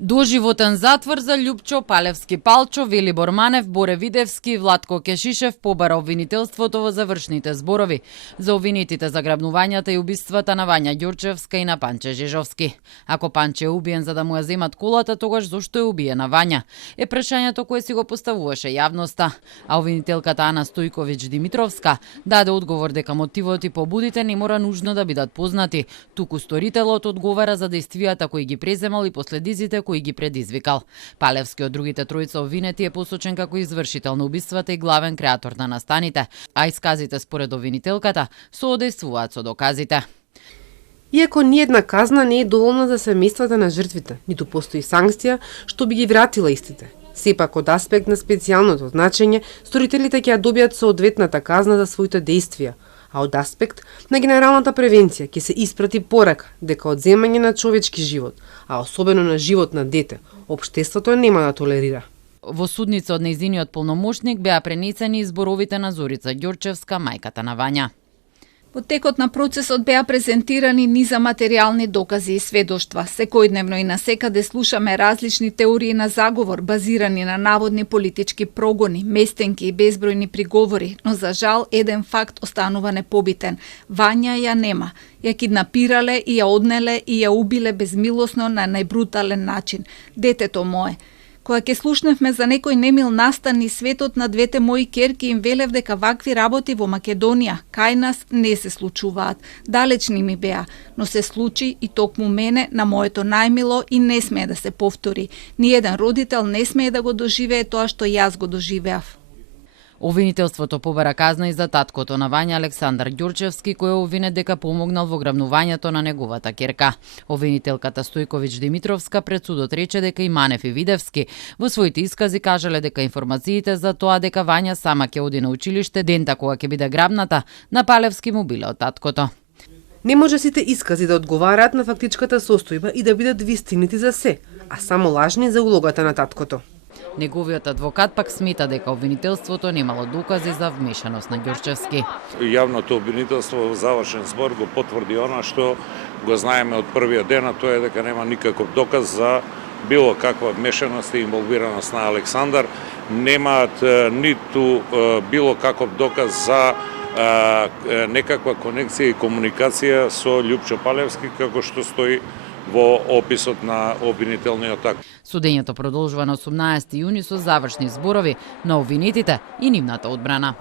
Доживотен затвор за Љупчо Палевски Палчо, Велибор Манев, Боре Видевски и Владко Кешишев побара обвинителството во завршните зборови за обвинетите за грабнувањата и убиствата на Вања Ѓурчевска и на Панче Жежовски. Ако Панче е убиен за да му ја земат колата, тогаш зошто е убиена Вања? Е прашањето кое си го поставуваше јавноста. А обвинителката Ана Стојковиќ Димитровска даде одговор дека мотивот и побудите не мора нужно да бидат познати, туку сторителот одговара за дејствијата кои ги преземал и последиците кои ги предизвикал. Палевски од другите тројца обвинети е посочен како извршител на убиствата и главен креатор на настаните, а исказите според обвинителката соодействуваат со доказите. Иако ниедна казна не е доволна за семејствата на жртвите, ниту постои санкција што би ги вратила истите. Сепак од аспект на специјалното значење, сторителите ќе ја добијат соодветната казна за своите дејствија, а од аспект на генералната превенција ќе се испрати порака дека одземање на човечки живот, а особено на живот на дете, општеството нема да толерира. Во судница од нејзиниот полномошник беа пренесени зборовите на Зорица Ѓурчевска, мајката на Вања. Во текот на процесот беа презентирани низа материјални докази и сведоштва. Секојдневно и насекаде слушаме различни теории на заговор, базирани на наводни политички прогони, местенки и безбројни приговори, но за жал еден факт останува непобитен. Вања ја нема. Ја киднапирале и ја однеле и ја убиле безмилосно на најбрутален начин. Детето мое. Кога ќе слушневме за некој немил настан и светот на двете мои керки, им велев дека вакви работи во Македонија, кај нас, не се случуваат. Далечни ми беа, но се случи и токму мене на моето најмило и не смее да се повтори. Ниеден родител не смее да го доживее тоа што јас го доживеав. Обвинителството побара казна и за таткото на Вања Александар Ѓурчевски, кој е обвинет дека помогнал во грабнувањето на неговата ќерка. Обвинителката Стојковиќ Димитровска пред судот рече дека и Манев и Видевски во своите искази кажале дека информациите за тоа дека Вања сама ќе оди на училиште дента кога ќе биде грабната, на Палевски му биле од таткото. Не може сите искази да одговараат на фактичката состојба и да бидат вистинити за се, а само лажни за улогата на таткото. Неговиот адвокат пак смета дека обвинителството немало докази за вмешаност на Ѓурчевски. Јавното обвинителство во завршен збор го потврди она што го знаеме од првиот ден, а тоа е дека нема никаков доказ за било каква вмешаност и инволвираност на Александар. Немаат ниту било каков доказ за некаква конекција и комуникација со Љупчо Палевски, како што стои во описот на обвинителниот акт. Судењето продолжува на 18 јуни со завршни зборови на обвинетите и нивната одбрана.